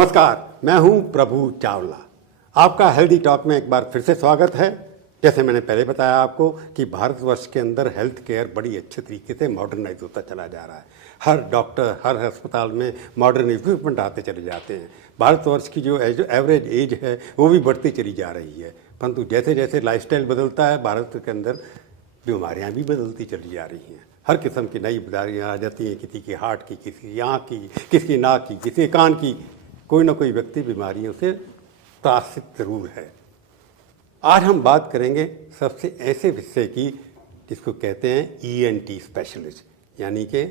नमस्कार, मैं हूं प्रभु चावला। आपका हेल्दी टॉक में एक बार फिर से स्वागत है। जैसे मैंने पहले बताया आपको कि भारतवर्ष के अंदर हेल्थ केयर बड़ी अच्छे तरीके से मॉडर्नाइज होता चला जा रहा है। हर डॉक्टर, हर अस्पताल में मॉडर्न इक्विपमेंट आते चले जाते हैं। भारतवर्ष की जो एवरेज एज है वो भी बढ़ती चली जा रही है, परंतु जैसे जैसे लाइफस्टाइल बदलता है भारत के अंदर बीमारियाँ भी बदलती चली जा रही हैं। हर किस्म की नई बीमारियाँ आ जाती हैं, किसी की हार्ट की, किसी की आँख की, किसी की नाक की, किसी के कान की। कोई ना कोई व्यक्ति बीमारियों से त्रासित जरूर है। आज हम बात करेंगे सबसे ऐसे विषय की जिसको कहते हैं ENT स्पेशलिस्ट, यानी कि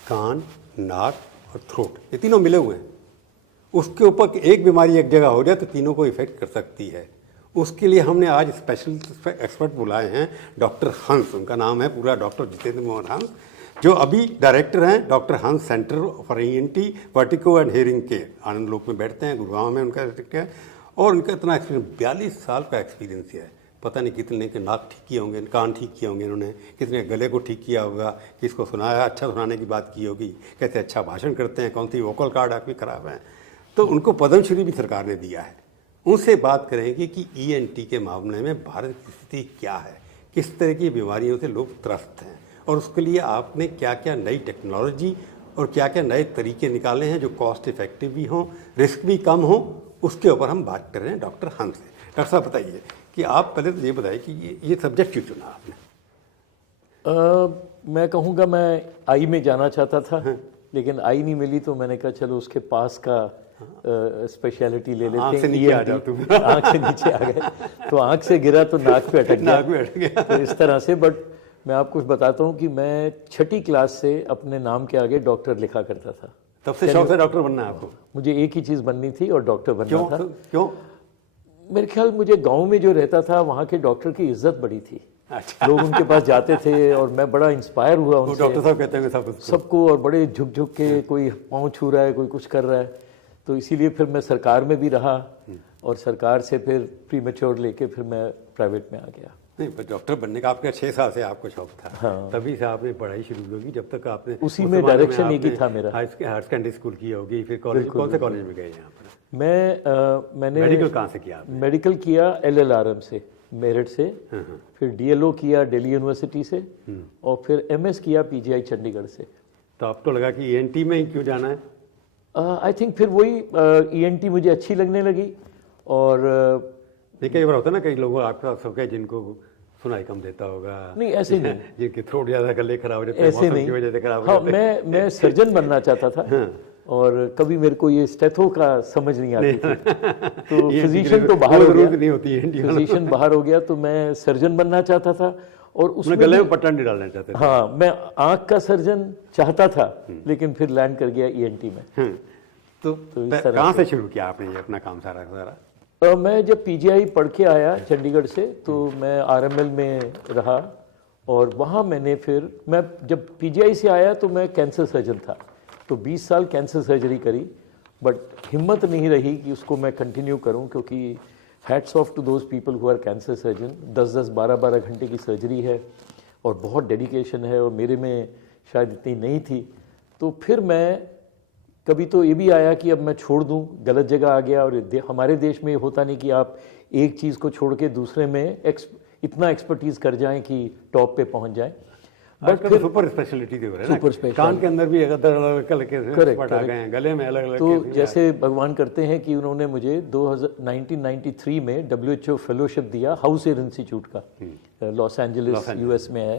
कान, नाक और थ्रोट, ये तीनों मिले हुए हैं। उसके ऊपर एक बीमारी एक जगह हो जाए तो तीनों को इफेक्ट कर सकती है। उसके लिए हमने आज स्पेशलिस्ट एक्सपर्ट बुलाए हैं, डॉक्टर हंस, उनका नाम है पूरा डॉक्टर जितेंद्र मोहन हंस, जो अभी डायरेक्टर हैं doctor Hans centre for ENT vertigo and hearing care, Anand Lok में बैठते हैं, गुड़गांव में उनका डायरेक्टर है। और उनका इतना एक्सपीरियंस, 42 साल का एक्सपीरियंस है। पता नहीं कितने के नाक ठीक किए होंगे, कान ठीक किए होंगे इन्होंने, कितने गले को ठीक किया होगा, किसको सुनाया, अच्छा सुनाने की बात की होगी, कैसे अच्छा भाषण करते हैं, कौन सी वोकल कार्ड आपकी खराब है। तो उनको पद्मश्री भी सरकार ने दिया है। उनसे बात करेंगे कि ENT के मामले में भारत की स्थिति क्या है, किस तरह की बीमारियों से लोग त्रस्त हैं, और उसके लिए आपने क्या क्या नई टेक्नोलॉजी और क्या क्या नए तरीके निकाले हैं जो कॉस्ट इफेक्टिव भी हों, रिस्क भी कम हो। उसके ऊपर हम बात कर रहे हैं डॉक्टर हंस से। डॉक्टर साहब बताइए कि आप पहले तो ये बताइए कि ये सब्जेक्ट क्यों चुना आपने? मैं कहूँगा मैं आई में जाना चाहता था, लेकिन आई नहीं मिली तो मैंने कहा चलो उसके पास का स्पेशलिटी ले लेते हैं। आँख से नीचे आ जाओ तुम। आँख से नीचे आ गए तो आँख से गिरा तो नाक पे अटक गया। तो इस तरह से। बट मैं आपको बताता हूँ कि मैं 6ठी क्लास से अपने नाम के आगे डॉक्टर लिखा करता था। तब से शौक से डॉक्टर बनना है आपको? मुझे एक ही चीज़ बननी थी और डॉक्टर बनना था। क्यों? मेरे ख्याल मुझे गांव में जो रहता था वहाँ के डॉक्टर की इज्जत बड़ी थी। अच्छा। लोग उनके पास जाते थे और मैं बड़ा इंस्पायर हुआ उनसे। डॉक्टर साहब कहते हैं सबको, और बड़े झुक झुक के, कोई पाँव छू रहा है, कोई कुछ कर रहा है। तो इसीलिए फिर मैं सरकार में भी रहा और सरकार से फिर प्रीमेच्योर लेके फिर मैं प्राइवेट में आ गया। नहीं, पर डॉक्टर बनने का आपका 6 साल से आपको शौक था। हाँ। तभी से आपने पढ़ाई शुरू की, जब तक आपने उसी में डायरेक्शन एक ही था मेरा। हायर सेकेंडरी स्कूल की होगी, फिर कॉलेज, कौन से कॉलेज में गए यहाँ पर? मैंने मेडिकल कहाँ से किया आपने? मेडिकल किया LLRM से, मेरठ से, फिर DLO किया दिल्ली यूनिवर्सिटी से, और फिर MS किया PGI चंडीगढ़ से। तो आपको लगा कि ENT में ही क्यों जाना है? आई थिंक फिर वही ENT मुझे अच्छी लगने लगी। और कई बार होता है ना, कई लोगों आपके पास होगा जिनको सुनाई कम देता होगा। नहीं, ऐसे नहीं। जिनके थ्रोट ज़्यादा, गले खराब हो जाते हैं, ऐसे मौसम की वजह से खराब हो हाँ, जाते हैं। मैं सर्जन बनना चाहता था। और कभी मेरे को ये स्टेथो का समझ नहीं आती थी। तो फिजिशियन तो बाहर हो गया, नहीं होती है फिजिशियन बाहर हो गया, तो मैं सर्जन बनना चाहता था। और उसमें गले में पट्टा नहीं डालना चाहते थे। हाँ, मैं आँख का सर्जन चाहता था, लेकिन फिर लैंड कर गया ENT में। तो कहाँ से शुरू किया आपने ये अपना काम सारा? मैं जब PGI पढ़ के आया चंडीगढ़ से, तो मैं RML में रहा। और वहाँ मैंने फिर, मैं जब PGI से आया तो मैं कैंसर सर्जन था, तो 20 साल कैंसर सर्जरी करी। बट हिम्मत नहीं रही कि उसको मैं कंटिन्यू करूं, क्योंकि hats off to those people who are cancer surgeon. 10-10, 12-12 घंटे की सर्जरी है और बहुत डेडिकेशन है, और मेरे में शायद इतनी नहीं थी। तो फिर मैं कभी तो ये भी आया कि अब मैं छोड़ दूं, गलत जगह आ गया। और हमारे देश में होता नहीं कि आप एक चीज़ को छोड़ के दूसरे में इतना एक्सपर्टीज़ कर जाएं कि टॉप पे पहुंच जाएं। बट फिर सुपर स्पेशलिटी दे रहे हैं ना, कान के अंदर भी अलग अलग आ गए हैं, गले में अलग अलग। तो जैसे भगवान करते हैं कि उन्होंने मुझे 1993 में WHO फेलोशिप दिया, हाउस एयर इंस्टीट्यूट का, लॉस एंजलिस US में है।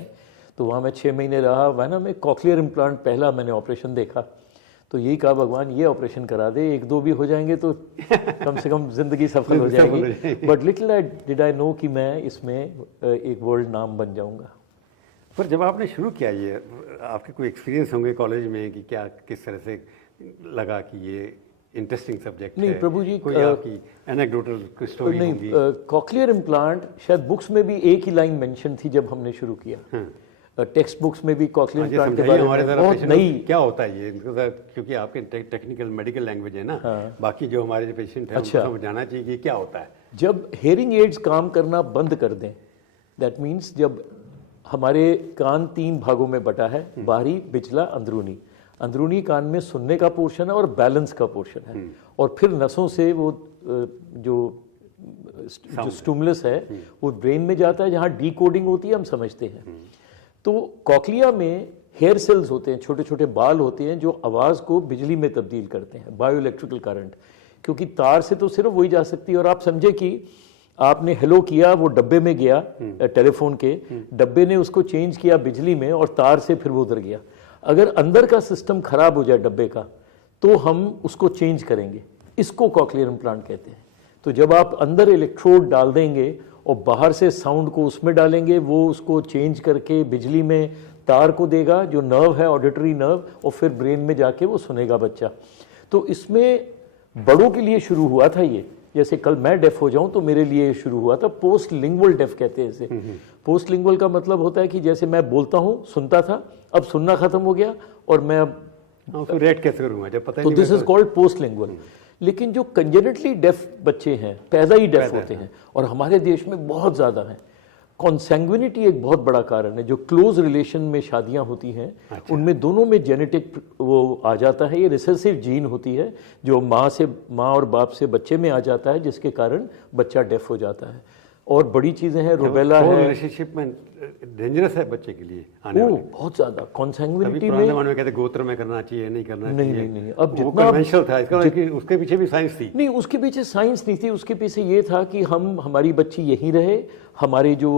तो वहाँ मैं 6 महीने रहा। वह ना, मैं कॉक्लियर इम्प्लांट पहला मैंने ऑपरेशन देखा। तो यही कहा भगवान ये ऑपरेशन करा दे, 1-2 भी हो जाएंगे तो कम से कम जिंदगी सफल हो जाएगी। But little did I know कि मैं इसमें एक वर्ल्ड नाम बन जाऊंगा। पर जब आपने शुरू किया ये, आपके कोई एक्सपीरियंस होंगे कॉलेज में कि क्या, किस तरह से लगा कि ये इंटरेस्टिंग सब्जेक्ट है? नहीं प्रभु जी, कोई आपकी एनेक्डोटल स्टोरी होगी? कॉक्लियर इम्प्लांट शायद बुक्स में भी एक ही लाइन मेंशन थी जब हमने शुरू किया। टेक्स्ट बुक्स में भी कॉक्लियर इम्प्लांट के बारे में बहुत नई। क्या होता है ये? क्योंकि आपके टेक्निकल मेडिकल लैंग्वेज है ना, बाकी जो हमारे पेशेंट हैं उनको समझाना चाहिए कि क्या होता है। जब हेयरिंग एड्स काम करना बंद कर दें, दैट मीन्स जब हमारे कान 3 भागों में बटा है, बाहरी, बिचला, अंदरूनी। अंदरूनी कान में सुनने का पोर्शन है और बैलेंस का पोर्शन है, और फिर नसों से वो जो स्टिमुलस है वो ब्रेन में जाता है, जहाँ डिकोडिंग होती है हम समझते हैं। तो कॉक्लिया में हेयर सेल्स होते हैं, छोटे छोटे बाल होते हैं जो आवाज़ को बिजली में तब्दील करते हैं, बायो इलेक्ट्रिकल करंट, क्योंकि तार से तो सिर्फ वही जा सकती है। और आप समझे कि आपने हेलो किया, वो डब्बे में गया, टेलीफोन के डब्बे ने उसको चेंज किया बिजली में, और तार से फिर वो उधर गया। अगर अंदर का सिस्टम खराब हो जाए डब्बे का, तो हम उसको चेंज करेंगे, इसको कॉक्लियर इम्प्लांट कहते हैं। तो जब आप अंदर इलेक्ट्रोड डाल देंगे और बाहर से साउंड को उसमें डालेंगे, वो उसको चेंज करके बिजली में तार को देगा, जो नर्व है ऑडिटरी नर्व, और फिर ब्रेन में जाके वो सुनेगा बच्चा। तो इसमें बड़ों के लिए शुरू हुआ था ये, जैसे कल मैं डेफ हो जाऊं तो मेरे लिए शुरू हुआ था, पोस्ट लिंगुअल डेफ कहते हैं इसे। पोस्ट लिंगुअल का मतलब होता है कि जैसे मैं बोलता हूं, सुनता था, अब सुनना खत्म हो गया और मैं अब रिएक्ट कैसे करूंगा जब पता ही तो नहीं। This is called post lingual. लेकिन जो कंजेनिटली डेफ बच्चे हैं, पैदा ही डेफ होते हैं, और हमारे देश में बहुत ज़्यादा हैं। कॉन्सैंग्विनिटी एक बहुत बड़ा कारण है। जो क्लोज रिलेशन में शादियां होती हैं, उनमें दोनों में जेनेटिक वो आ जाता है, ये रिसेसिव जीन होती है जो माँ और बाप से बच्चे में आ जाता है, जिसके कारण बच्चा डेफ हो जाता है। और बड़ी चीज़ें हैं, रुबेला है। रिलेशनशिप में डेंजरस है बच्चे के लिए आने वाले। बहुत ज़्यादा कॉन्सैंग्विनिटी पुराने जमाने में कहते गोत्र में करना चाहिए, नहीं करना चाहिए। नहीं, अब वो जितना कन्वेंशनल था, इसका मतलब कि उसके पीछे भी साइंस थी। नहीं, उसके पीछे साइंस नहीं थी, उसके पीछे ये था कि हमारी बच्ची यहीं रहे, हमारे जो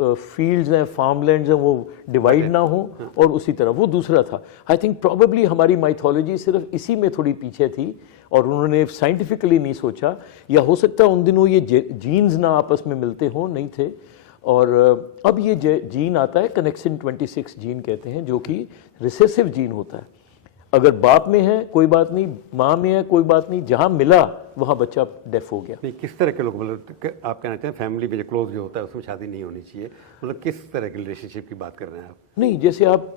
फील्ड्स हैं, फार्मलैंड्स हैं, वो डिवाइड ना हो, और उसी तरह वो दूसरा था। आई थिंक प्रोबेबली हमारी माइथोलॉजी सिर्फ इसी में थोड़ी पीछे थी, और उन्होंने साइंटिफिकली नहीं सोचा, या हो सकता है उन दिनों ये जीन्स ना आपस में मिलते हों, नहीं थे। और अब ये जीन आता है, कनेक्शन 26 जीन कहते हैं, जो कि रिसेसिव जीन होता है। अगर बाप में है कोई बात नहीं, माँ में है कोई बात नहीं, जहाँ मिला वहाँ बच्चा डेफ हो गया। नहीं, किस तरह के लोग, मतलब आप कहना चाहते हैं फैमिली में जो क्लोज जो होता है उसमें शादी नहीं होनी चाहिए, मतलब किस तरह के रिलेशनशिप की बात कर रहे हैं आप? नहीं, जैसे आप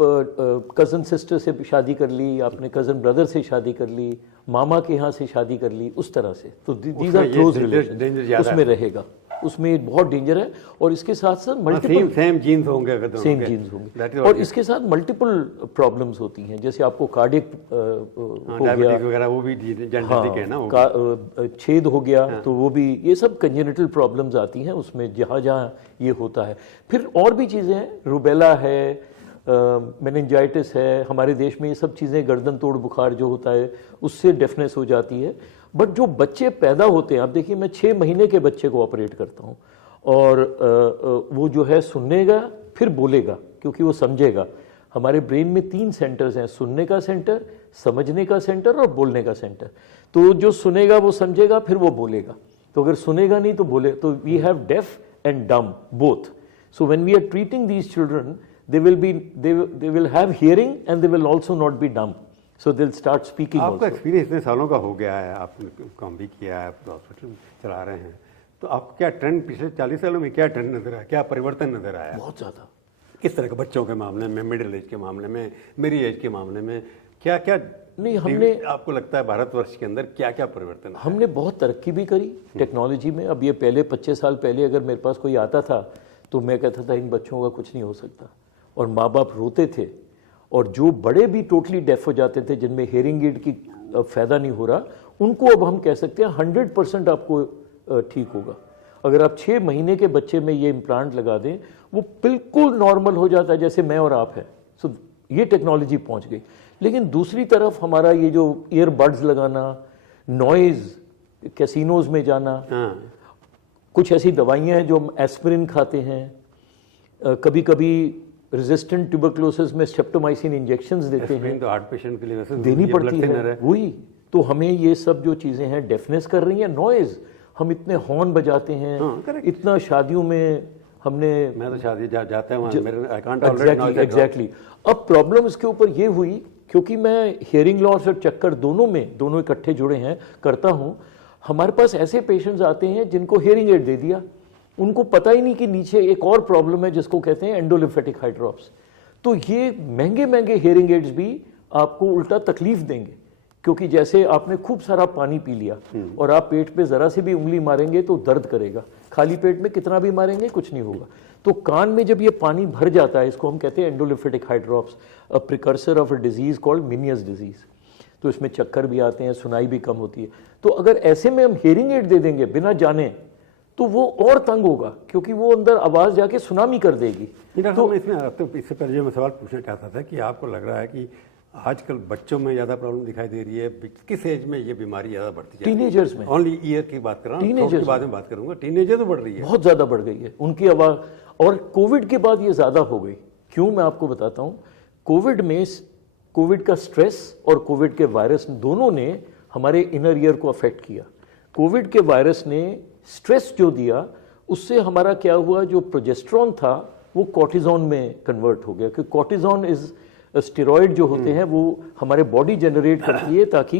कज़न सिस्टर से शादी कर ली, आपने कज़न ब्रदर से शादी कर ली, मामा के यहाँ से शादी कर ली, उस तरह से, तो दीज आर क्लोज रिलेशन, उसमें रहेगा, उसमें बहुत डेंजर है। और इसके साथ साथ मल्टीपल सेम जीन्स होंगे, अगर सेम जीन्स होंगे, और इसके साथ मल्टीपल प्रॉब्लम्स होती हैं, जैसे आपको कार्डियक हो गया वगैरह, वो भी जेनेटिक है ना, छेद हो गया, तो वो भी, ये सब कंजेनिटल प्रॉब्लम्स आती हैं उसमें, जहाँ जहाँ ये होता है। फिर और भी चीज़ें हैं, रुबेला है, मेनिंजाइटिस है, हमारे देश में ये सब चीज़ें, गर्दन तोड़ बुखार जो होता है उससे डेफनेस हो जाती है। बट जो बच्चे पैदा होते हैं, आप देखिए मैं 6 महीने के बच्चे को ऑपरेट करता हूँ, और वो जो है सुनेगा फिर बोलेगा, क्योंकि वो समझेगा। हमारे ब्रेन में 3 सेंटर्स हैं, सुनने का सेंटर, समझने का सेंटर और बोलने का सेंटर। तो जो सुनेगा वो समझेगा, फिर वो बोलेगा। तो अगर सुनेगा नहीं तो बोले, तो we have deaf and dumb both. So when we are treating these children, they will have hearing and they will also not be dumb, so they'll start speaking also. आपका एक्सपीरियंस इतने सालों का हो गया है, आपने काम भी किया है, आप हॉस्पिटल चला रहे हैं, तो आप क्या ट्रेंड पिछले 40 सालों में क्या ट्रेंड नजर आया, क्या परिवर्तन नजर आया? बहुत ज़्यादा। किस तरह के बच्चों के मामले में, मिडिल एज के मामले में, मेरी एज के मामले में, क्या क्या नहीं, हमने, आपको लगता है भारतवर्ष के अंदर क्या क्या परिवर्तन? हमने बहुत तरक्की भी करी टेक्नोलॉजी में। अब ये पहले 25 साल पहले अगर मेरे पास कोई आता था तो मैं कहता था इन बच्चों का कुछ नहीं हो सकता, और माँ बाप रोते थे। और जो बड़े भी टोटली डेफ हो जाते थे, जिनमें हेयरिंग एड की फ़ायदा नहीं हो रहा, उनको अब हम कह सकते हैं 100% आपको ठीक होगा। अगर आप 6 महीने के बच्चे में ये इम्प्लांट लगा दें, वो बिल्कुल नॉर्मल हो जाता है, जैसे मैं और आप हैं। सो ये टेक्नोलॉजी पहुंच गई। लेकिन दूसरी तरफ हमारा ये जो ईयरबड्स लगाना, नॉइज़, कैसीनोज में जाना, कुछ ऐसी दवाइयाँ हैं जो हम एस्पिरिन खाते हैं, कभी कभी रेजिस्टेंट ट्यूबरक्लोसिस में स्ट्रेप्टोमाइसिन इंजेक्शंस देते हैं, तो हार्ट पेशेंट के लिए वैसे देनी पड़ती है। वही तो हमें ये सब जो चीज़ें हैं डेफनेस कर रही हैं। नॉइज़, हम इतने हॉर्न बजाते हैं, इतना शादियों में हमने, मैं तो शादी जाता हूँ, आई कांट टॉलरेट। एग्जैक्टली। अब प्रॉब्लम इसके ऊपर ये हुई, क्योंकि मैं हियरिंग लॉस और चक्कर दोनों इकट्ठे जुड़े हैं करता हूँ। हमारे पास ऐसे पेशेंट्स आते हैं जिनको हियरिंग एड दे दिया, उनको पता ही नहीं कि नीचे एक और प्रॉब्लम है जिसको कहते हैं एंडोलिम्फेटिक हाइड्रॉप्स। तो ये महंगे महंगे हियरिंग एड्स भी आपको उल्टा तकलीफ देंगे, क्योंकि जैसे आपने खूब सारा पानी पी लिया और आप पेट पे जरा सी भी उंगली मारेंगे तो दर्द करेगा, खाली पेट में कितना भी मारेंगे कुछ नहीं होगा। तो कान में जब ये पानी भर जाता है, इसको हम कहते हैं endolymphatic hydrops, a precursor of a disease called Meniere's disease. तो इसमें चक्कर भी आते हैं, सुनाई भी कम होती है। तो अगर ऐसे में हम हियरिंग एड दे देंगे बिना जाने तो वो और तंग होगा, क्योंकि वो अंदर आवाज जाके सुनामी कर देगी। तो इससे पहले जो मैं सवाल पूछना चाहता था कि आपको लग रहा है कि आजकल बच्चों में ज़्यादा प्रॉब्लम दिखाई दे रही है, किस एज में ये बीमारी ज़्यादा बढ़ती है? टीनेजर्स में। ओनली ईयर की बात कर रहा हूँ, थोड़ी बाद में बात करूंगा। टीनेजर तो बढ़ रही है, बहुत ज़्यादा बढ़ गई है उनकी आवाज़, और कोविड के बाद ये ज़्यादा हो गई। क्यों, मैं आपको बताता हूँ। कोविड का स्ट्रेस और कोविड के वायरस दोनों ने हमारे इनर ईयर को अफेक्ट किया। कोविड के वायरस ने स्ट्रेस जो दिया, उससे हमारा क्या हुआ, जो प्रोजेस्टेरॉन था वो कॉर्टिजोन में कन्वर्ट हो गया। क्योंकि कॉर्टिजोन इज स्टेरॉइड जो होते हैं वो हमारे बॉडी जनरेट करती है ताकि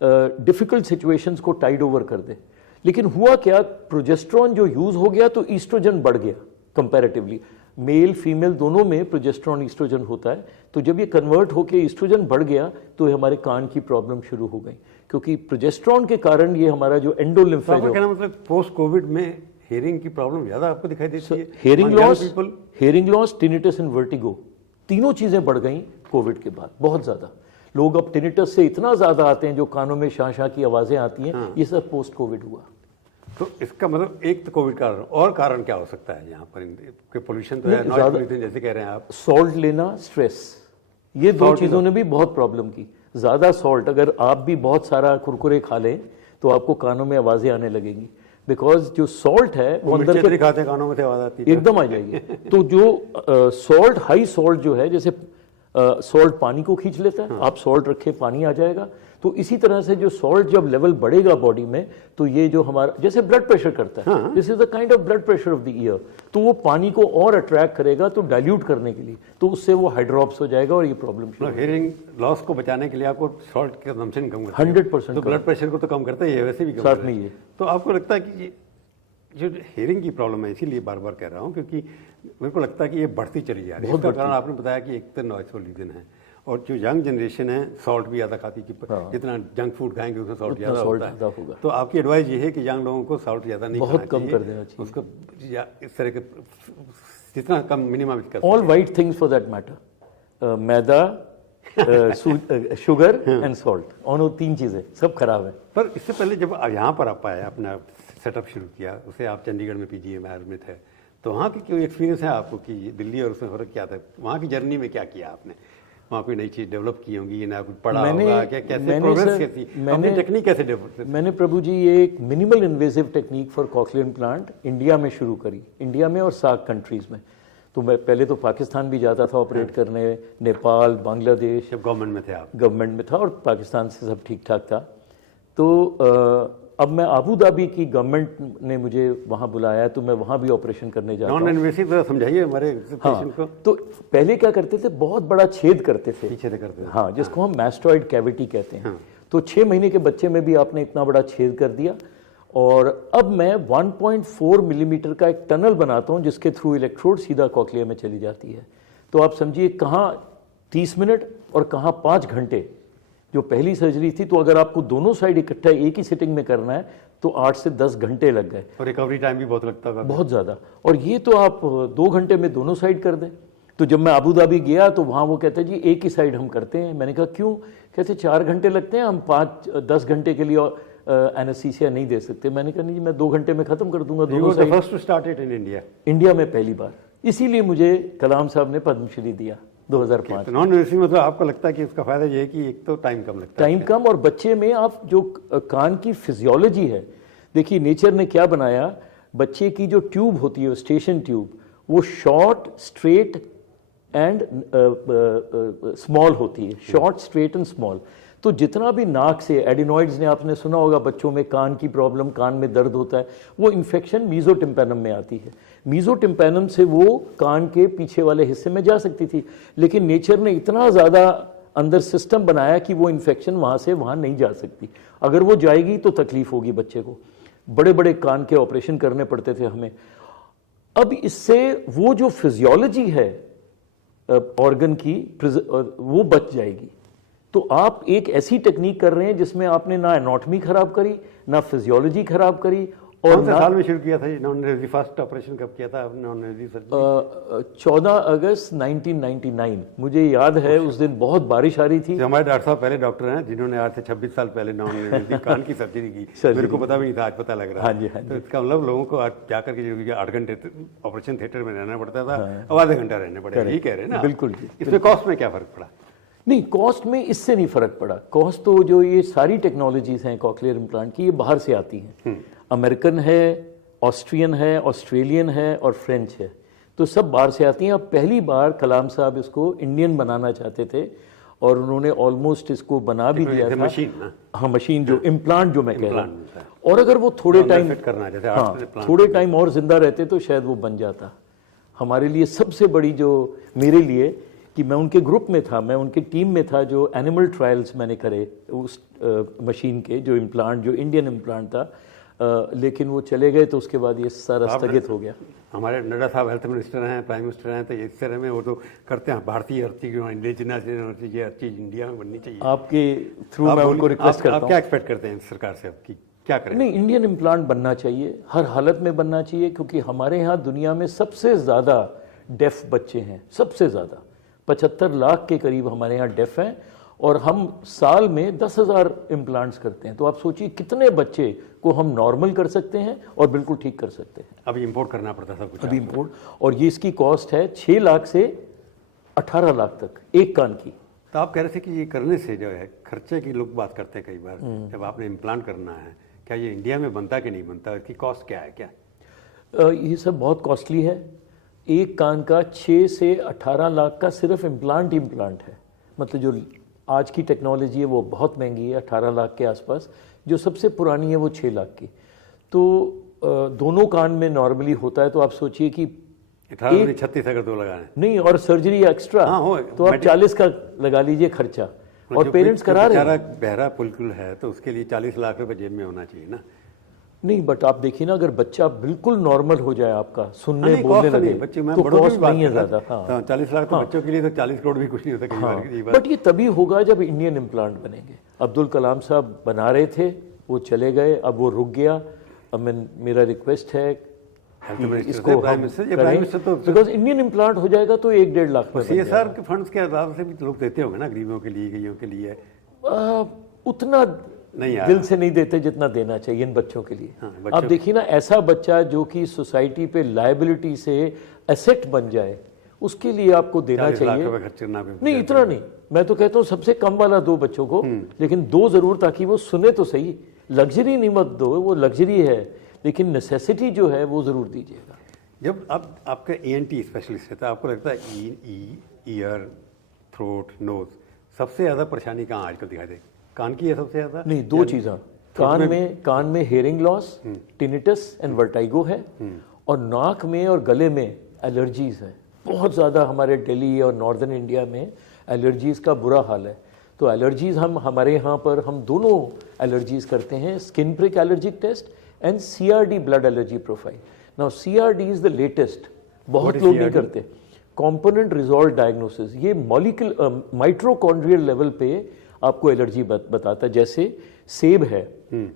डिफिकल्ट सिचुएशंस को टाइड ओवर कर दे। लेकिन हुआ क्या, प्रोजेस्टेरॉन जो यूज हो गया तो ईस्ट्रोजन बढ़ गया कंपैरेटिवली। मेल फीमेल दोनों में प्रोजेस्टेरॉन ईस्ट्रोजन होता है। तो जब ये कन्वर्ट होकर ईस्ट्रोजन बढ़ गया तो ये हमारे कान की प्रॉब्लम शुरू हो गई, क्योंकि प्रोजेस्टेरॉन के कारण ये हमारा जो एंडोलिम्फ है, कहना मतलब पोस्ट कोविड में हियरिंग की प्रॉब्लम ज्यादा आपको दिखाई देती है। Hearing loss, tinnitus and vertigo, तीनों चीजें बढ़ गई कोविड के बाद बहुत ज्यादा। लोग अब टिनिटस से इतना ज्यादा आते हैं, जो कानों में शां शां की आवाजें आती हैं। ये सब पोस्ट कोविड हुआ। तो इसका मतलब एक तो कोविड कारण, और कारण क्या हो सकता है यहाँ पर? पोल्यूशन तो है, नॉइज पोल्यूशन जैसे कह रहे हैं आप। सॉल्ट लेना, स्ट्रेस, ये दो चीजों ने भी बहुत प्रॉब्लम की। ज्यादा सॉल्ट, अगर आप भी बहुत सारा कुरकुरे खा लें तो आपको कानों में आवाजें आने लगेंगी, बिकॉज जो सॉल्ट है वो अंदर के खाते कानों में से आवाज आती है, एकदम आ जाएगी। तो जो सॉल्ट, हाई सॉल्ट जो है, जैसे सॉल्ट पानी को खींच लेता है, आप सॉल्ट रखे पानी आ जाएगा। तो इसी तरह से जो सॉल्ट जब लेवल बढ़ेगा बॉडी में, तो ये जो हमारा जैसे ब्लड प्रेशर करता है, this is the kind of blood pressure of the year, तो वो पानी को और अट्रैक्ट करेगा तो डाइल्यूट करने के लिए, तो उससे वो हाइड्रॉप्स हो जाएगा और ये प्रॉब्लम। हियरिंग लॉस को बचाने के लिए आपको सॉल्ट का कंजम्पशन कम करना 100%। तो ब्लड प्रेशर को तो कम करता ही है, वैसे भी कम साथ में ये। तो आपको लगता है कि जो हियरिंग की प्रॉब्लम है, इसीलिए बार बार कह रहा हूँ, क्योंकि मेरे को लगता है कि ये बढ़ती चली जा रही है। इसका कारण आपने बताया कि एक तो नॉइज पोल्यूशन है, और जो यंग जनरेशन है सॉल्ट भी ज़्यादा खाती है, जितना जंक फूड खाएंगे उसमें सॉल्ट ज़्यादा होता है। तो आपकी एडवाइस ये है कि यंग लोगों को सॉल्ट ज़्यादा नहीं बहुत कम कर देना चाहिए, उसको इस तरह के जितना कम मिनिमम कर। All white things for that matter, maida, sugar and salt, और तीन चीज़ें सब खराब है। पर इससे पहले जब यहाँ पर आप आए, अपना सेटअप शुरू किया, उसे आप चंडीगढ़ में PGMR में थे, तो वहाँ की कोई एक्सपीरियंस है आपको कि दिल्ली और उसमें फर्क क्या था? वहाँ की जर्नी में क्या किया आपने? वहाँ कोई नई चीज़ डेवलप की होंगी, ना कुछ पढ़ा होगा, क्या कैसे प्रोग्रेस कैसी, अपनी टेक्निक कैसे डेवलप? मैंने प्रभु जी ये एक minimal invasive technique for cochlear implant India में शुरू करी, इंडिया में और सार्क कंट्रीज में। तो मैं पहले तो पाकिस्तान भी जाता था ऑपरेट करने, नेपाल, बांग्लादेश। जब गवर्नमेंट में थे आप? गवर्नमेंट में था, और पाकिस्तान से सब ठीक ठाक था। तो अब मैं अबू धाबी की गवर्नमेंट ने मुझे वहाँ बुलाया, तो मैं वहाँ भी ऑपरेशन करने जा रहा हूँ। नॉन इन्वेसिव समझाइए हमारे पेशेंट को। तो पहले क्या करते थे, बहुत बड़ा छेद करते थे, पीछे से करते थे, हाँ, जिसको हम मैस्टॉइड कैविटी कहते हैं। तो 6 महीने के बच्चे में भी आपने इतना बड़ा छेद कर दिया। और अब मैं 1.4 मिलीमीटर का एक टनल बनाता हूँ, जिसके थ्रू इलेक्ट्रोड सीधा कॉक्लिया में चली जाती है। तो आप समझिए कहाँ 30 मिनट और कहाँ 5 घंटे। जो पहली सर्जरी थी, तो अगर आपको दोनों साइड इकट्ठा एक ही सिटिंग में करना है तो 8 से 10 घंटे लग गए, और रिकवरी टाइम भी बहुत लगता था, बहुत ज़्यादा। और ये तो आप 2 घंटे में दोनों साइड कर दें। तो जब मैं अबू धाबी गया तो वहाँ वो कहते जी एक ही साइड हम करते हैं। मैंने कहा क्यों? कहते 4 घंटे लगते हैं, हम 5-10 घंटे के लिए एनेस्थीसिया नहीं दे सकते। मैंने कहा नहीं जी, मैं 2 घंटे में खत्म कर दूंगा दोनों side. First to start it in India, India में पहली बार। इसीलिए मुझे कलाम साहब ने पद्मश्री दिया 2005। नॉन इन्वेसिव मतलब आपको लगता है कि इसका फायदा ये है कि एक तो टाइम कम लगता है, टाइम कम, और बच्चे में आप जो कान की फिजियोलॉजी है, देखिए नेचर ने क्या बनाया, बच्चे की जो ट्यूब होती है स्टेशन ट्यूब, वो शॉर्ट, स्ट्रेट एंड स्मॉल होती है, शॉर्ट, स्ट्रेट एंड स्मॉल। तो जितना भी नाक से एडिनॉइड्स ने, आपने सुना होगा बच्चों में कान की प्रॉब्लम, कान में दर्द होता है, वो इन्फेक्शन मीजोटिम्पैनम में आती है। मीजोटिम्पैनम से वो कान के पीछे वाले हिस्से में जा सकती थी, लेकिन नेचर ने इतना ज़्यादा अंदर सिस्टम बनाया कि वो इन्फेक्शन वहाँ से वहाँ नहीं जा सकती। अगर वो जाएगी तो तकलीफ होगी बच्चे को। बड़े बड़े कान के ऑपरेशन करने पड़ते थे हमें। अब इससे वो जो फिजियोलॉजी है ऑर्गन की, वो बच जाएगी। तो आप एक ऐसी टेक्निक कर रहे हैं जिसमें आपने ना एनाटॉमी खराब करी, ना फिजियोलॉजी खराब करी, और कौन से साल में शुरू किया था ये नॉन एनेस्थीसिया? फर्स्ट ऑपरेशन कब किया था नॉन एनेस्थीसिया सर्जरी? 14 अगस्त 1999 मुझे याद है। उस दिन बहुत बारिश आ रही थी। जो हमारे डॉक्टर साहब पहले डॉक्टर हैं जिन्होंने आज से 26 साल पहले नॉन एनेस्थीसिया कान की सर्जरी की। मेरे को पता भी नहीं था, आज पता लग रहा है। हाँ जी, हाँ जी। तो इसका मतलब लोगों को आज जाकर के जो 8 घंटे ऑपरेशन थिएटर में रहना पड़ता था, अब आधा घंटा रहने पड़ेगा, यही कह रहे हैं ना? बिल्कुल जी। इसमें कॉस्ट में क्या फर्क पड़ा? नहीं, कॉस्ट में इससे नहीं फर्क पड़ा। कॉस्ट तो जो ये सारी टेक्नोलॉजीज हैं कॉकलियर इम्प्लांट की, ये बाहर से आती हैं। अमेरिकन है, ऑस्ट्रियन है, ऑस्ट्रेलियन है और फ्रेंच है, तो सब बाहर से आती हैं। अब पहली बार कलाम साहब इसको इंडियन बनाना चाहते थे और उन्होंने ऑलमोस्ट इसको बना भी दिया था। मशीन ना? हाँ, मशीन जो इम्प्लांट जो मैं कह रहा हूँ, और अगर वो थोड़े टाइम थोड़े टाइम और जिंदा रहते तो शायद वो बन जाता। हमारे लिए सबसे बड़ी जो मेरे लिए कि मैं उनके ग्रुप में था, मैं उनकी टीम में था जो एनिमल ट्रायल्स मैंने करे उस मशीन के, जो इम्प्लांट जो इंडियन इम्प्लांट था। लेकिन वो चले गए तो उसके बाद ये सारा स्थगित हो गया। हमारे नड्डा साहब हेल्थ मिनिस्टर हैं, प्राइम मिनिस्टर हैं, तो इस तरह में वो तो करते हैं भारतीय हर चीज इंडिजिनस ये हर चीज़ इंडिया में बननी चाहिए। आपके थ्रू मैं उनको रिक्वेस्ट करता हूँ। आप क्या एक्सपेक्ट करते हैं सरकार से आपकी, क्या करें? नहीं, इंडियन इम्प्लांट बनना चाहिए, हर हालत में बनना चाहिए, क्योंकि हमारे यहाँ दुनिया में सबसे ज़्यादा डेफ बच्चे हैं, सबसे ज़्यादा 75 लाख के करीब हमारे यहाँ डेफ हैं, और हम साल में 10,000 इम्प्लांट्स करते हैं। तो आप सोचिए कितने बच्चे को हम नॉर्मल कर सकते हैं और बिल्कुल ठीक कर सकते हैं। अभी इंपोर्ट करना पड़ता था कुछ, अभी इंपोर्ट, और ये इसकी कॉस्ट है 6 लाख से 18 लाख तक एक कान की। तो आप कह रहे थे कि ये करने से जो है खर्चे की लोग बात करते हैं कई बार, जब आपने इम्प्लांट करना है, क्या ये इंडिया में बनता कि नहीं बनता, इसकी कॉस्ट क्या है? क्या ये सब बहुत कॉस्टली है। एक कान का 6 से 18 लाख का सिर्फ इम्प्लांट है। मतलब जो आज की टेक्नोलॉजी है वो बहुत महंगी है, 18 लाख के आसपास। जो सबसे पुरानी है वो 6 लाख की। तो दोनों कान में नॉर्मली होता है, तो आप सोचिए कि 36 अगर दो लगाए नहीं, और सर्जरी एक्स्ट्रा, तो आप 40 का लगा लीजिए खर्चा, और पेरेंट्स करा रहे हैं। बहरा बिल्कुल है तो उसके लिए 40 लाख रुपए जेब में होना चाहिए ना? नहीं, बट आप देखिए ना, अगर बच्चा बिल्कुल नॉर्मल हो जाए, आपका सुनने बोलने लगे, बच्चे में तो बड़ों कॉस्ट की बात नहीं है कर रहा ज़्यादा। था। हाँ, 40 लाख तो बच्चों के लिए तो 40 करोड़ भी कुछ नहीं होता कई बार। बट ये तभी होगा जब इंडियन इम्प्लांट बनेंगे। अब्दुल कलाम साहब बना रहे थे, वो चले गए, अब वो रुक गया। अब मेरा रिक्वेस्ट है इसको बिकॉज इंडियन इम्प्लांट हो जाएगा तो 1-1.5 लाख में CSR के फंड्स के आधार से भी लोग देते होंगे ना, गरीबों के लिए, गईयों के लिए। उतना नहीं दिल से नहीं देते जितना देना चाहिए इन बच्चों के लिए। आप देखिए ना, ऐसा बच्चा जो कि सोसाइटी पे लायबिलिटी से एसेट बन जाए, उसके लिए आपको देना चाहिए। नहीं, इतना नहीं, मैं तो कहता हूँ सबसे कम वाला 2 बच्चों को, लेकिन 2 जरूर, ताकि वो सुने तो सही। लग्जरी नहीं मत दो, वो लग्जरी है, लेकिन नेसेसिटी जो है वो जरूर दीजिएगा। जब अब आपका ENT स्पेशलिस्ट है तो आपको लगता है ईयर, थ्रोट, नोज सबसे ज्यादा परेशानी कहाँ आजकल दिखाई दे? कान की है सबसे ज्यादा? नहीं, 2 चीज़ें कान में hearing loss, tinnitus and vertigo है, और नाक में और गले में एलर्जीज है बहुत ज़्यादा। हमारे दिल्ली और नॉर्दर्न इंडिया में एलर्जीज का बुरा हाल है। तो एलर्जीज हमारे यहाँ पर हम दोनों एलर्जीज करते हैं, skin prick allergic test and CRD blood allergy profile. Now CRD is the latest, बहुत लोग नहीं करते। कॉम्पोनेंट रिजॉल्व डायग्नोसिस, ये मॉलिक्यूल माइट्रोकॉन्ड्रियल लेवल पे आपको एलर्जी बताता है। जैसे सेब है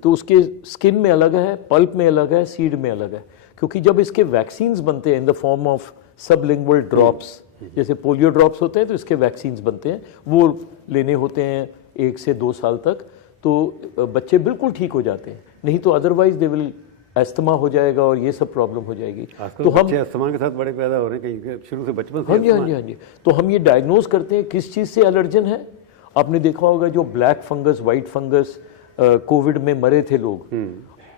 तो उसके स्किन में अलग है, पल्प में अलग है, सीड में अलग है, क्योंकि जब इसके वैक्सीन्स बनते हैं in the form of sublingual drops, जैसे पोलियो ड्रॉप्स होते हैं तो इसके वैक्सीन्स बनते हैं, वो लेने होते हैं 1 से 2 साल तक, तो बच्चे बिल्कुल ठीक हो जाते हैं। नहीं तो अदरवाइज दे विल अस्थमा हो जाएगा और ये सब प्रॉब्लम हो जाएगी। तो हम अस्थमा के साथ बड़े पैदा हो रहे हैं कहीं शुरू से, बचपन से। हाँ जी। तो हम ये डायग्नोज करते हैं किस चीज़ से एलर्जन है। आपने देखा होगा जो black fungus, white fungus, Covid में मरे थे लोग,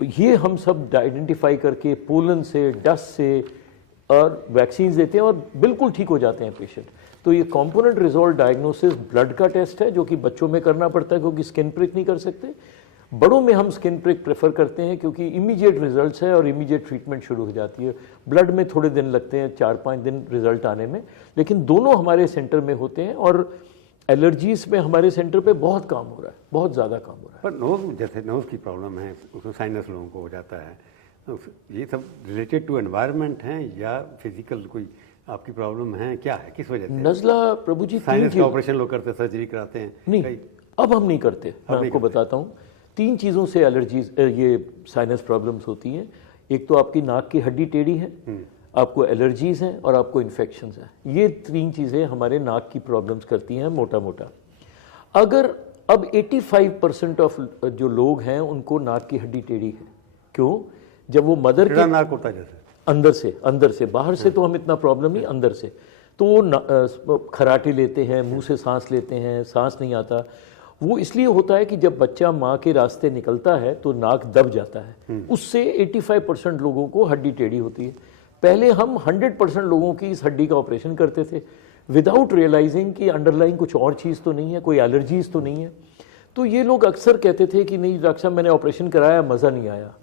ये हम सब आइडेंटिफाई करके पोलन से, डस्ट से और वैक्सीन देते हैं और बिल्कुल ठीक हो जाते हैं पेशेंट। तो ये कॉम्पोनेंट रिजॉल्व डायग्नोसिस ब्लड का टेस्ट है जो कि बच्चों में करना पड़ता है क्योंकि स्किन प्रिक नहीं कर सकते। बड़ों में हम स्किन प्रिक प्रेफर करते हैं क्योंकि इमीडिएट रिजल्ट्स है और इमीडिएट ट्रीटमेंट शुरू हो जाती है। ब्लड में थोड़े दिन लगते हैं, 4-5 दिन रिजल्ट आने में, लेकिन दोनों हमारे सेंटर में होते हैं और एलर्जीज में हमारे सेंटर पे बहुत काम हो रहा है, बहुत ज़्यादा काम हो रहा है। पर नोज, जैसे नोज की प्रॉब्लम है, उसमें साइनस लोगों को हो जाता है, तो ये सब रिलेटेड टू एनवायरनमेंट हैं या फिजिकल कोई आपकी प्रॉब्लम है क्या है, किस वजह से? नज़ला प्रभु जी साइनस का ऑपरेशन लोग करते हैं, सर्जरी कराते हैं। नहीं, अब हम नहीं करते। मैं आपको बताता हूँ, 3 चीज़ों से एलर्जीज, ये साइनस प्रॉब्लम्स होती हैं। एक तो आपकी नाक की हड्डी टेढ़ी है, आपको एलर्जीज हैं और आपको इन्फेक्शंस हैं। ये 3 चीज़ें हमारे नाक की प्रॉब्लम्स करती हैं मोटा मोटा। अगर अब 85% ऑफ जो लोग हैं उनको नाक की हड्डी टेढ़ी है। क्यों? जब वो मदर टेढ़ा नाक होता है जैसे अंदर से, बाहर से तो हम इतना प्रॉब्लम नहीं, अंदर से तो वो खराटे लेते हैं, मुंह से सांस लेते हैं, सांस नहीं आता। वो इसलिए होता है कि जब बच्चा माँ के रास्ते निकलता है तो नाक दब जाता है, उससे 85% लोगों को हड्डी टेढ़ी होती है। पहले हम 100% लोगों की इस हड्डी का ऑपरेशन करते थे विदाउट रियलाइजिंग कि अंडरलाइन कुछ और चीज़ तो नहीं है, कोई एलर्जीज तो नहीं है। तो ये लोग अक्सर कहते थे कि नहीं डॉक्टर साहब मैंने ऑपरेशन कराया, मज़ा नहीं आया।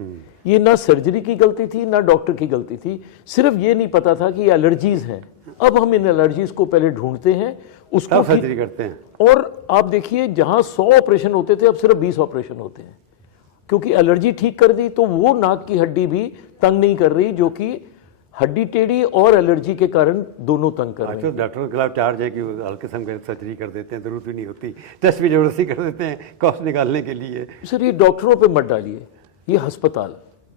ये ना सर्जरी की गलती थी ना डॉक्टर की गलती थी, सिर्फ ये नहीं पता था कि एलर्जीज हैं। अब हम इन एलर्जीज को पहले ढूंढते हैं, उसको सर्जरी करते हैं। और आप देखिए जहां 100 ऑपरेशन होते थे अब सिर्फ 20 ऑपरेशन होते हैं, क्योंकि एलर्जी ठीक कर दी तो वो नाक की हड्डी भी तंग नहीं कर रही, जो कि हड्डी टेढ़ी और एलर्जी के कारण दोनों तंग कर रहे हैं। डॉक्टरों के खिलाफ चार्ज है कि वो हल्के किस्म की सर्जरी कर देते हैं, जरूरत भी नहीं होती, टेस्ट भी जबरदस्ती कर देते हैं कॉस्ट निकालने के लिए। सर ये डॉक्टरों पे मत डालिए, ये अस्पताल।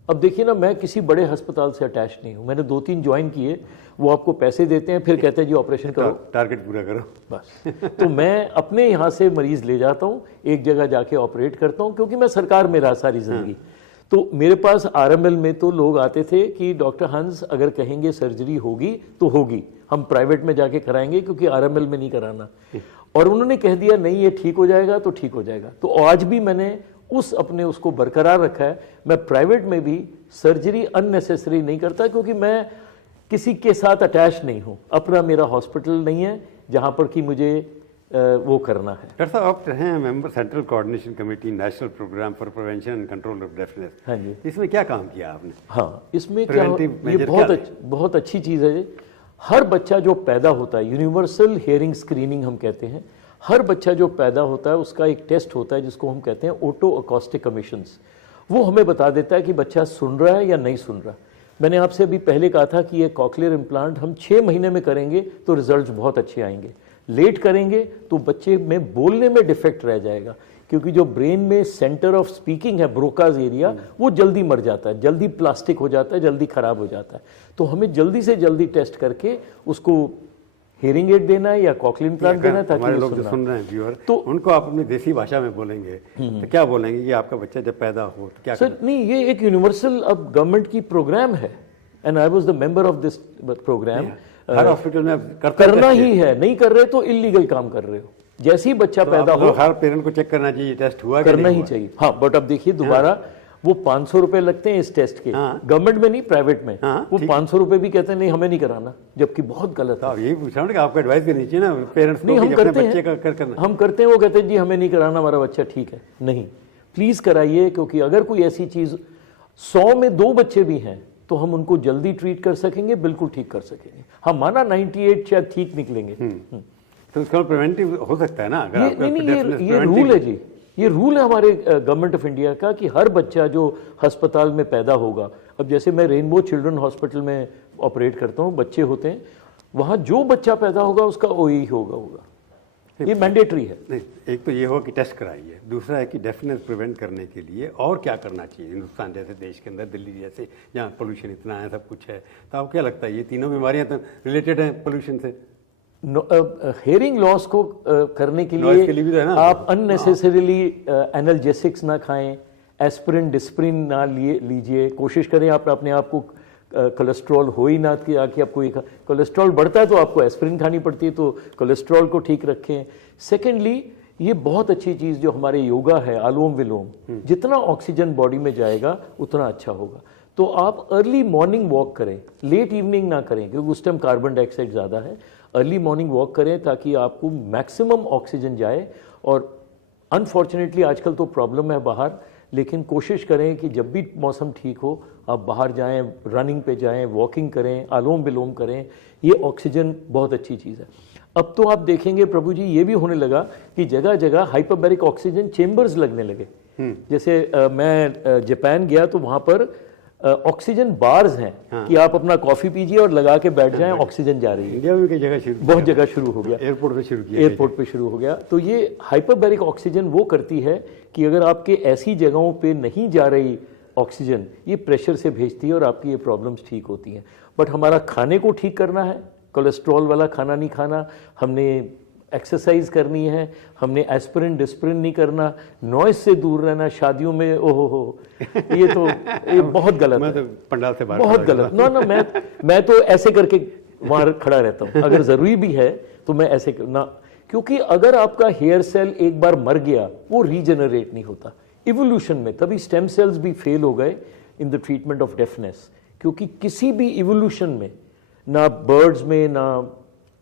अब देखिए ना, मैं किसी बड़े अस्पताल से अटैच नहीं हूँ, मैंने 2-3 ज्वाइन किए, वो आपको पैसे देते हैं, फिर कहते हैं जी ऑपरेशन करो, टारगेट पूरा करो बस। तो मैं अपने यहाँ से मरीज ले जाता हूँ, एक जगह जाके ऑपरेट करता हूँ, क्योंकि मैं सरकार में रहा सारी जिंदगी। तो मेरे पास आरएमएल में तो लोग आते थे कि डॉक्टर हंस अगर कहेंगे सर्जरी होगी तो होगी, हम प्राइवेट में जाके कराएंगे क्योंकि आरएमएल में नहीं कराना। और उन्होंने कह दिया नहीं ये ठीक हो जाएगा तो ठीक हो जाएगा। तो आज भी मैंने उसको बरकरार रखा है। मैं प्राइवेट में भी सर्जरी अननेसेसरी नहीं करता, क्योंकि मैं किसी के साथ अटैच नहीं हूँ, अपना मेरा हॉस्पिटल नहीं है जहाँ पर कि मुझे वो करना है। डॉक्टर साहब आप हैं member central coordination committee national programme for prevention and control of deafness. हाँ जी, इसमें क्या काम किया आपने? हाँ, इसमें क्या, ये बहुत अच्छी चीज़ है। हर बच्चा जो पैदा होता है, यूनिवर्सल हियरिंग स्क्रीनिंग हम कहते हैं, हर बच्चा जो पैदा होता है उसका एक टेस्ट होता है जिसको हम कहते हैं ओटो अकॉस्टिक एमिशंस। वो हमें बता देता है कि बच्चा सुन रहा है या नहीं सुन रहा। मैंने आपसे अभी पहले कहा था कि ये कॉक्लियर इम्प्लांट हम 6 महीने में करेंगे तो रिजल्ट बहुत अच्छे आएंगे। लेट करेंगे तो बच्चे में बोलने में डिफेक्ट रह जाएगा, क्योंकि जो ब्रेन में सेंटर ऑफ स्पीकिंग है, ब्रोकाज एरिया, वो जल्दी मर जाता है, जल्दी प्लास्टिक हो जाता है, जल्दी खराब हो जाता है। तो हमें जल्दी से जल्दी टेस्ट करके उसको हियरिंग एड देना है या कॉक्लियर इम्प्लांट देना है, ताकि हमारे लोग जो सुन रहे हैं व्यूअर, तो उनको आप अपनी देसी भाषा में बोलेंगे तो क्या बोलेंगे कि आपका बच्चा जब पैदा हो तो क्या? सर नहीं, ये एक यूनिवर्सल अब गवर्नमेंट की प्रोग्राम है, and I was the member of this programme. हर हॉस्पिटल में करना ही है, नहीं कर रहे तो इलीगल काम कर रहे हो। जैसे ही बच्चा पैदा हो, हर पेरेंट को चेक करना चाहिए टेस्ट हुआ, करना ही चाहिए। हाँ, बट अब देखिए दोबारा वो 500 रुपए लगते हैं इस टेस्ट के, गवर्नमेंट में नहीं प्राइवेट में। वो 500 रुपए भी कहते हैं नहीं हमें नहीं कराना, जबकि बहुत गलत है। यही पूछा कि आपको एडवाइस देनी चाहिए ना पेरेंट्स को, नहीं हम करते हैं, हम करते हैं, वो कहते हैं जी हमें नहीं कराना, हमारा बच्चा ठीक है। नहीं, प्लीज कराइए, क्योंकि अगर कोई ऐसी चीज 100 में 2 बच्चे भी हैं तो हम उनको जल्दी ट्रीट कर सकेंगे, बिल्कुल ठीक कर सकेंगे। हम माना 98 शायद ठीक निकलेंगे, तो उसका प्रिवेंटिव हो सकता है ना? अगर ये रूल है जी, ये रूल है हमारे गवर्नमेंट ऑफ इंडिया का कि हर बच्चा जो अस्पताल में पैदा होगा, अब जैसे मैं रेनबो चिल्ड्रन हॉस्पिटल में ऑपरेट करता हूँ, बच्चे होते हैं वहाँ, जो बच्चा पैदा होगा उसका ओई होगा, ये मैंडेटरी है। नहीं, एक तो ये हो कि टेस्ट कराइए, दूसरा है कि डेफनेस प्रिवेंट करने के लिए और क्या करना चाहिए? हिंदुस्तान जैसे देश के अंदर, दिल्ली जैसे जहाँ पोल्यूशन इतना है, सब कुछ है, तो आपको क्या लगता है ये तीनों बीमारियां तो रिलेटेड हैं पोल्यूशन से? हेयरिंग लॉस को करने के लिए भी तो है ना, आप अननेसेसरीली एनाल्जेसिक्स ना खाएं, एस्पिरिन डिस्प्रिन ना लीजिए, कोशिश करें आप अपने आप को कोलेस्ट्रॉल हो ही ना कि आपको कोलेस्ट्रॉल बढ़ता है तो आपको एस्पिरिन खानी पड़ती है, तो कोलेस्ट्रॉल को ठीक रखें। सेकेंडली, ये बहुत अच्छी चीज़ जो हमारे योगा है, अनुलोम विलोम, जितना ऑक्सीजन बॉडी में जाएगा उतना अच्छा होगा। तो आप अर्ली मॉर्निंग वॉक करें, लेट इवनिंग ना करें, क्योंकि उस टाइम कार्बन डाइऑक्साइड ज़्यादा है। अर्ली मॉर्निंग वॉक करें ताकि आपको मैक्सिमम ऑक्सीजन जाए। और अनफॉर्चुनेटली आजकल तो प्रॉब्लम है बाहर, लेकिन कोशिश करें कि जब भी मौसम ठीक हो आप बाहर जाएं, रनिंग पे जाएं, वॉकिंग करें, अनुलोम विलोम करें, ये ऑक्सीजन बहुत अच्छी चीज़ है। अब तो आप देखेंगे प्रभु जी ये भी होने लगा कि जगह जगह हाइपरबैरिक ऑक्सीजन चेम्बर्स लगने लगे। जैसे मैं जापान गया तो वहाँ पर ऑक्सीजन बार्स हैं कि आप अपना कॉफी पीजिए और लगा के बैठ जाएं, ऑक्सीजन जा रही है। इंडिया में कई जगह शुरू बहुत जगह शुरू हो गया, एयरपोर्ट पे शुरू किया, एयरपोर्ट पे शुरू हो गया। तो ये हाइपरबैरिक ऑक्सीजन वो करती है कि अगर आपके ऐसी जगहों पे नहीं जा रही ऑक्सीजन, ये प्रेशर से भेजती है और आपकी ये प्रॉब्लम्स ठीक होती हैं। बट हमारा खाने को ठीक करना है, कोलेस्ट्रॉल वाला खाना नहीं खाना, हमने एक्सरसाइज करनी है, हमने एस्पिरिन डिस्पिरिन नहीं करना, नॉइज से दूर रहना, शादियों में ओहो हो, ये बहुत गलत मैं है, तो पंडाल से बाहर बहुत गलत। ना मैं तो ऐसे करके वहां खड़ा रहता हूँ, अगर जरूरी भी है तो मैं ऐसे ना, क्योंकि अगर आपका हेयर सेल एक बार मर गया वो रीजनरेट नहीं होता इवोल्यूशन में। तभी स्टेम सेल्स भी फेल हो गए in the treatment of deafness, क्योंकि किसी भी इवोल्यूशन में, ना बर्ड्स में, ना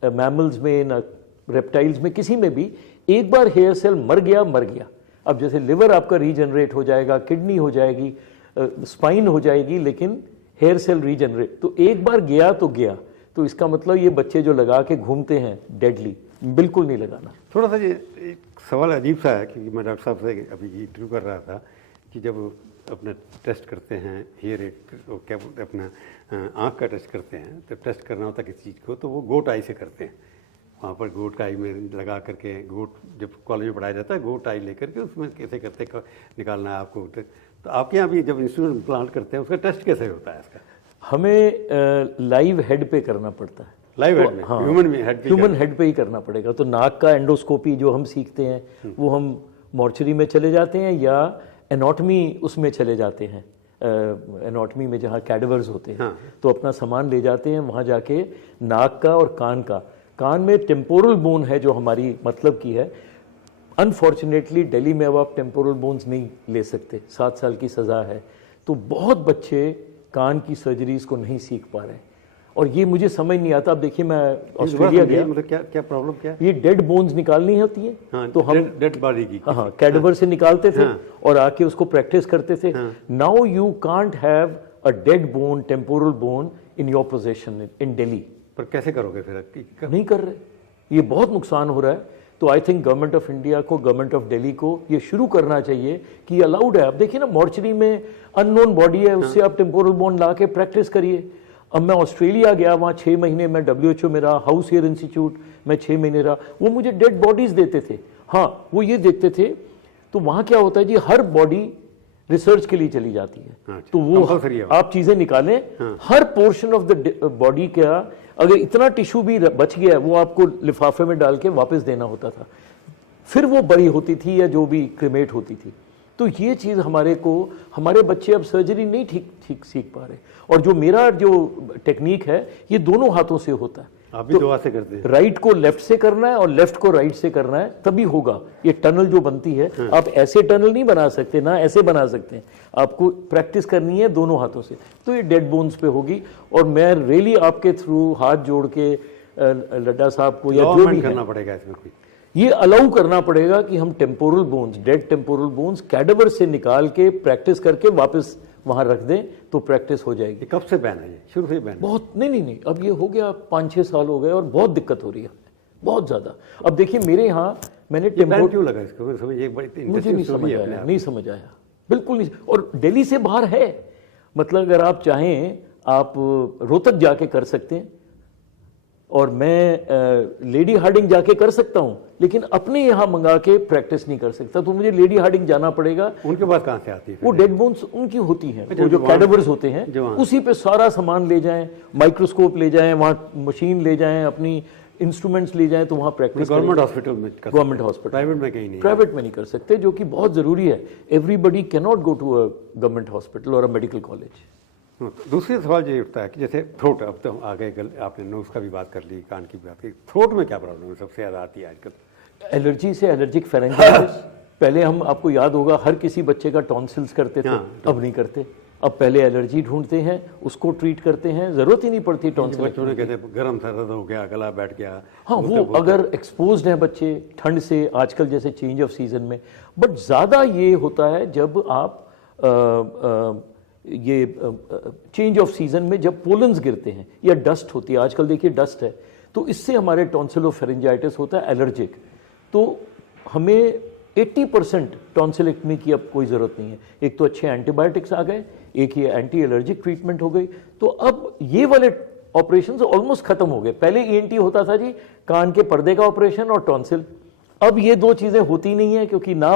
मैमल्स में, ना रेप्टाइल्स में, किसी में भी एक बार हेयर सेल मर गया मर गया। अब जैसे लिवर आपका रीजनरेट हो जाएगा, किडनी हो जाएगी, स्पाइन हो जाएगी, लेकिन हेयर सेल रीजनरेट तो एक बार गया तो गया। तो इसका मतलब ये बच्चे जो लगा के घूमते हैं डेडली, बिल्कुल नहीं लगाना। थोड़ा सा ये एक सवाल अजीब सा है, क्योंकि मैं डॉक्टर साहब से अभी इंटरव्यू कर रहा था कि जब अपना टेस्ट करते हैं हेयर क्या बोलते हैं, अपना आँख का टेस्ट करते हैं, तो टेस्ट करना होता है किसी चीज़ को तो वो गोट आई से करते हैं। वहाँ पर गोट का आई में लगा करके, गोट जब कॉलेज में पढ़ाया जाता है, गोट आई लेकर के उसमें कैसे करते निकालना है आपको। तो आपके यहाँ भी जब इंस्ट्रूमेंट प्लांट करते हैं उसका टेस्ट कैसे होता है इसका? हमें लाइव हेड पे करना पड़ता है। लाइव हेड में? हाँ, ह्यूमन हेड पे ही करना पड़ेगा। तो नाक का एंडोस्कोपी जो हम सीखते हैं वो हम मॉर्चरी में चले जाते हैं या एनाटॉमी उसमें चले जाते हैं, एनाटॉमी में जहाँ कैडेवर्स होते हैं। हाँ। तो अपना सामान ले जाते हैं वहाँ जाके, नाक का और कान का। कान में टेम्पोरल बोन है जो हमारी मतलब की है। अनफॉर्चुनेटली दिल्ली में अब आप टेम्पोरल बोन्स नहीं ले सकते, 7 साल की सज़ा है। तो बहुत बच्चे कान की सर्जरीज को नहीं सीख पा रहे और ये मुझे समझ नहीं आता। अब देखिए मैं ऑस्ट्रेलिया गया, मतलब क्या प्रॉब्लम क्या है? ये डेड बोन्स निकालनी होती है। हाँ, तो हम डेड बॉडी की हाँ कैडेवर से निकालते थे और आके उसको प्रैक्टिस करते थे। Now you can't have a dead bone, temporal bone in your possession in Delhi. पर कैसे करोगे फिर? नहीं कर रहे, ये बहुत नुकसान हो रहा है। तो I think government of India को, गवर्नमेंट ऑफ दिल्ली को ये शुरू करना चाहिए कि अलाउड है। अब देखिए ना, मॉर्चरी में अननोन बॉडी है, उससे आप टेम्पोरल बोन ला के प्रैक्टिस करिए। अब मैं ऑस्ट्रेलिया गया, वहाँ 6 महीने मैं WHO में रहा, हाउस हेयर इंस्टीट्यूट में 6 महीने रहा। वो मुझे डेड बॉडीज देते थे। हाँ, वो ये देखते थे। तो वहाँ क्या होता है जी, हर बॉडी रिसर्च के लिए चली जाती है। तो वो आप चीजें निकालें, हर पोर्शन ऑफ द बॉडी का अगर इतना टिश्यू भी बच गया वो आपको लिफाफे में डाल के वापस देना होता था, फिर वो बड़ी होती थी या जो भी क्रिमेट होती थी। तो ये चीज़ हमारे बच्चे अब सर्जरी नहीं ठीक सीख पा रहे। और जो मेरा जो टेक्निक है ये दोनों हाथों से होता है। आप भी 2 हाथ से करते हैं? राइट को लेफ्ट से करना है और लेफ्ट को राइट से करना है, तभी होगा। ये टनल जो बनती है, आप ऐसे टनल नहीं बना सकते ना ऐसे बना सकते हैं, आपको प्रैक्टिस करनी है दोनों हाथों से। तो ये डेड बोन्स पे होगी। और मैं रियली आपके थ्रू हाथ जोड़ के लड्डा साहब को या जो भी करना पड़ेगा इसमें कोई, ये अलाउ करना पड़ेगा कि हम temporal bones, dead temporal bones cadaver से निकाल के प्रैक्टिस करके वापस वहां रख दें तो प्रैक्टिस हो जाएगी। कब से बैन है ये? शुरू से बैन? बहुत नहीं, अब ये हो गया 5-6 साल हो गए और बहुत दिक्कत हो रही है, बहुत ज्यादा। अब देखिए मेरे यहाँ मैंने बैन क्यों लगा इसको? मुझे नहीं समझ आया, नहीं समझ आया, बिल्कुल नहीं। और दिल्ली से बाहर है, मतलब अगर आप चाहें आप रोहतक जाके कर सकते हैं और मैं लेडी हार्डिंग जाके कर सकता हूं, लेकिन अपने यहां मंगा के प्रैक्टिस नहीं कर सकता। तो मुझे लेडी हार्डिंग जाना पड़ेगा। उनके पास कहां से आती है? वो डेड बोन्स उनकी होती हैं, वो जो कैडेवर्स होते हैं, उसी पे सारा सामान ले जाएं, माइक्रोस्कोप ले जाएं, वहां मशीन ले जाएं, अपनी इंस्ट्रूमेंट्स ले जाएं, तो वहां प्रैक्टिस। गवर्नमेंट हॉस्पिटल में? गवर्नमेंट हॉस्पिटल, प्राइवेट में कहीं नहीं? प्राइवेट में नहीं कर सकते, जो कि बहुत जरूरी है। Everybody can not go to a government hospital और अ मेडिकल कॉलेज। दूसरी सवाल ये उठता है कि जैसे थ्रोट, अब तो आगे आपने नोज का भी बात कर ली, कान की भी बात की, थ्रोट में क्या प्रॉब्लम है सबसे ज़्यादा आती है आजकल? एलर्जी से एलर्जिक फेरेंजाइटिस। पहले हम, आपको याद होगा, हर किसी बच्चे का टॉन्सिल्स करते थे, अब नहीं करते। अब पहले एलर्जी ढूंढते हैं, उसको ट्रीट करते हैं, जरूरत ही नहीं पड़ती टॉन्सिल। बच्चों ने कहते गर्म सर्द हो गया, गला बैठ गया। हाँ, वो अगर एक्सपोज्ड हैं बच्चे ठंड से, आजकल जैसे चेंज ऑफ सीजन में। बट ज़्यादा ये होता है जब आप ये चेंज ऑफ सीजन में जब पोलन्स गिरते हैं या डस्ट होती है, आजकल देखिए डस्ट है, तो इससे हमारे टॉन्सिलोफेरेंजाइटिस होता है एलर्जिक। तो हमें 80% टॉन्सिलेक्टमी की अब कोई ज़रूरत नहीं है। एक तो अच्छे एंटीबायोटिक्स आ गए, एक ये एंटी एलर्जिक ट्रीटमेंट हो गई। तो अब ये वाले ऑपरेशंस ऑलमोस्ट खत्म हो गए। पहले ईएनटी होता था जी, कान के पर्दे का ऑपरेशन और टॉन्सिल। अब ये दो चीजें होती नहीं है, क्योंकि ना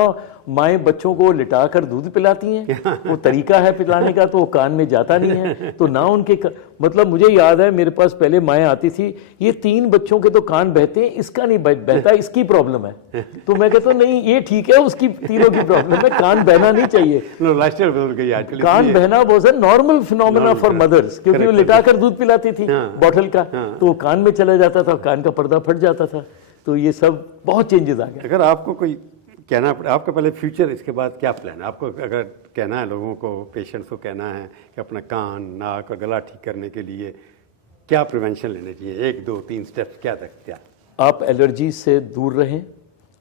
माएँ बच्चों को लिटाकर दूध पिलाती हैं, वो तरीका है पिलाने का, तो वो कान में जाता नहीं है। तो ना उनके मतलब मुझे याद है मेरे पास पहले माएँ आती थी, ये 3 बच्चों के तो कान बहते हैं, इसका नहीं बहता, इसकी प्रॉब्लम है। तो मैं कहता हूँ नहीं, ये ठीक है, उसकी तीनों की प्रॉब्लम है, कान बहना नहीं चाहिए। लाइफस्टाइल बदल गई आजकल। कान बहना was a normal phenomena for mothers, क्योंकि वो लिटाकर दूध पिलाती थी बॉटल का, तो वो कान में चला जाता था, कान का पर्दा फट जाता था। तो ये सब बहुत चेंजेस आ गए। अगर आपको कोई कहना पड़े, आपका पहले फ्यूचर, इसके बाद क्या प्लान है आपको? अगर कहना है लोगों को, पेशेंट्स को कहना है कि अपना कान, नाक और गला ठीक करने के लिए क्या प्रिवेंशन लेने चाहिए, 1 2 3 स्टेप्स क्या तक? आप एलर्जी से दूर रहें।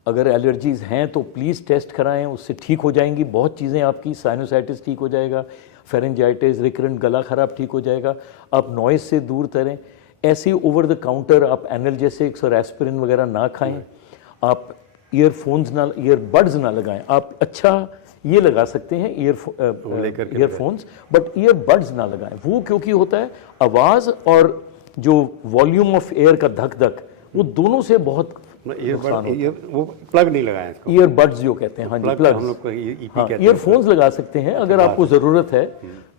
अगर एलर्जीज हैं तो प्लीज़ टेस्ट कराएं, उससे ठीक हो जाएंगी बहुत चीज़ें आपकी। साइनोसाइटिस ठीक हो जाएगा, फेरेंजाइटिस, रिकरेंट गला खराब ठीक हो जाएगा। आप नॉइज़ से दूर तरें। ऐसे ओवर द काउंटर आप एनाल्जेसिक्स और एस्पिरिन वगैरह ना खाएं। आप ईयरबड्स ना लगाएं। आप अच्छा ये लगा सकते हैं ईयरफोन्स, बट ईयरबड्स ना लगाएं। वो क्योंकि होता है आवाज़ और जो वॉल्यूम ऑफ एयर का धक धक, वो दोनों से बहुत वो प्लग नहीं लगाया इसको, ईयरबड्स जो कहते हैं। हाँ जी, प्लग। हम लोग को ईयरफोन्स लगा सकते हैं अगर आपको ज़रूरत है।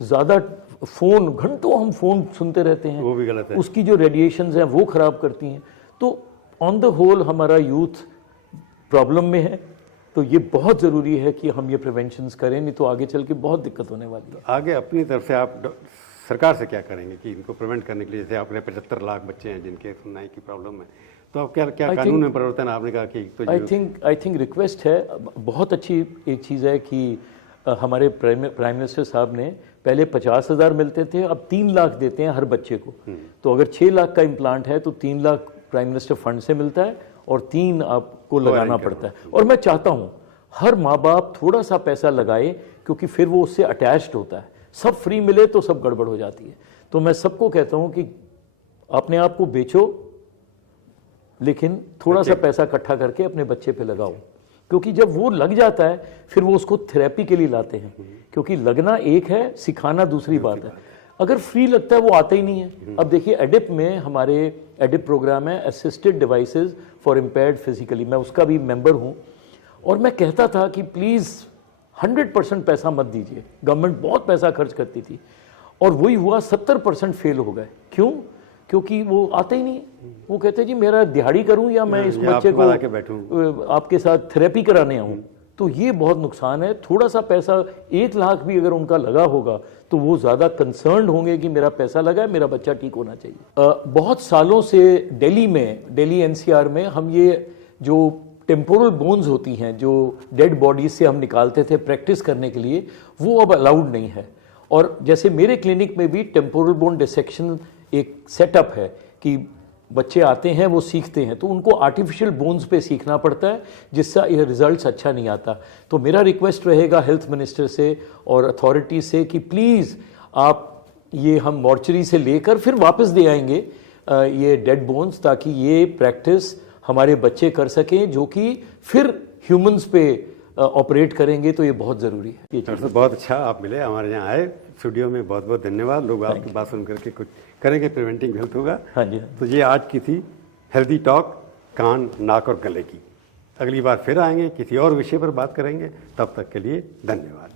ज़्यादा फोन, घंटों हम फोन सुनते रहते हैं, वो भी गलत है। उसकी जो रेडिएशंस हैं वो खराब करती हैं। तो ऑन द होल हमारा यूथ प्रॉब्लम में है, तो ये बहुत ज़रूरी है कि हम ये प्रिवेंशंस करें, नहीं तो आगे चल के बहुत दिक्कत होने वाली है। आगे अपनी तरफ से आप सरकार से क्या करेंगे कि इनको प्रिवेंट करने के लिए? जैसे आपने 75 लाख बच्चे हैं जिनके सुनवाई की प्रॉब्लम है, तो आप क्या कानून में परिवर्तन आपने कहा कि तो आई थिंक रिक्वेस्ट है, बहुत अच्छी एक चीज़ है कि हमारे प्राइम मिनिस्टर साहब ने पहले 50,000 मिलते थे, अब 3 लाख देते हैं हर बच्चे को। तो अगर 6 लाख का इम्प्लांट है तो 3 लाख प्राइम मिनिस्टर फंड से मिलता है और 3 आपको लगाना पड़ता है। और मैं चाहता हूँ हर माँ बाप थोड़ा सा पैसा लगाए, क्योंकि फिर वो उससे अटैच्ड होता है। सब फ्री मिले तो सब गड़बड़ हो जाती है। तो मैं सबको कहता हूँ कि अपने आप को बेचो, लेकिन थोड़ा सा पैसा इकट्ठा करके अपने बच्चे पे लगाओ, क्योंकि जब वो लग जाता है फिर वो उसको थेरेपी के लिए लाते हैं। क्योंकि लगना एक है, सिखाना दूसरी बात है। अगर फ्री लगता है वो आता ही नहीं है। अब देखिए एडिप में हमारे एडिप प्रोग्राम है, assisted devices for impaired physically, मैं उसका भी मेंबर हूँ। और मैं कहता था कि प्लीज़ 100% पैसा मत दीजिए, गवर्नमेंट बहुत पैसा खर्च करती थी, और वही हुआ 70% फेल हो गए। क्यों? क्योंकि वो आते ही नहीं। वो कहते जी मेरा दिहाड़ी करूं या मैं इस बच्चे को आपके साथ थेरेपी कराने आऊं। तो ये बहुत नुकसान है। थोड़ा सा पैसा 1 लाख भी अगर उनका लगा होगा तो वो ज़्यादा कंसर्न्ड होंगे कि मेरा पैसा लगा है, मेरा बच्चा ठीक होना चाहिए। बहुत सालों से दिल्ली एनसीआर में हम ये जो टेम्पोरल बोन्स होती हैं जो डेड बॉडीज से हम निकालते थे प्रैक्टिस करने के लिए, वो अब अलाउड नहीं है। और जैसे मेरे क्लिनिक में भी टेम्पोरल बोन डिसेक्शन एक सेटअप है कि बच्चे आते हैं, वो सीखते हैं, तो उनको आर्टिफिशियल बोन्स पे सीखना पड़ता है, जिससे यह रिजल्ट्स अच्छा नहीं आता। तो मेरा रिक्वेस्ट रहेगा हेल्थ मिनिस्टर से और अथॉरिटी से कि प्लीज़ आप ये हम मॉर्चरी से लेकर फिर वापस दे आएंगे ये डेड बोन्स, ताकि ये प्रैक्टिस हमारे बच्चे कर सकें, जो कि फिर ह्यूमंस पे ऑपरेट करेंगे। तो ये बहुत ज़रूरी है। डॉक्टर साहब बहुत अच्छा आप मिले, हमारे यहाँ आए स्टूडियो में, बहुत बहुत धन्यवाद। लोग आपकी बात सुन करके कुछ करेंगे, प्रिवेंटिव हेल्थ होगा। हाँ जी। तो ये आज की थी हेल्दी टॉक कान, नाक और गले की। अगली बार फिर आएंगे, किसी और विषय पर बात करेंगे। तब तक के लिए धन्यवाद।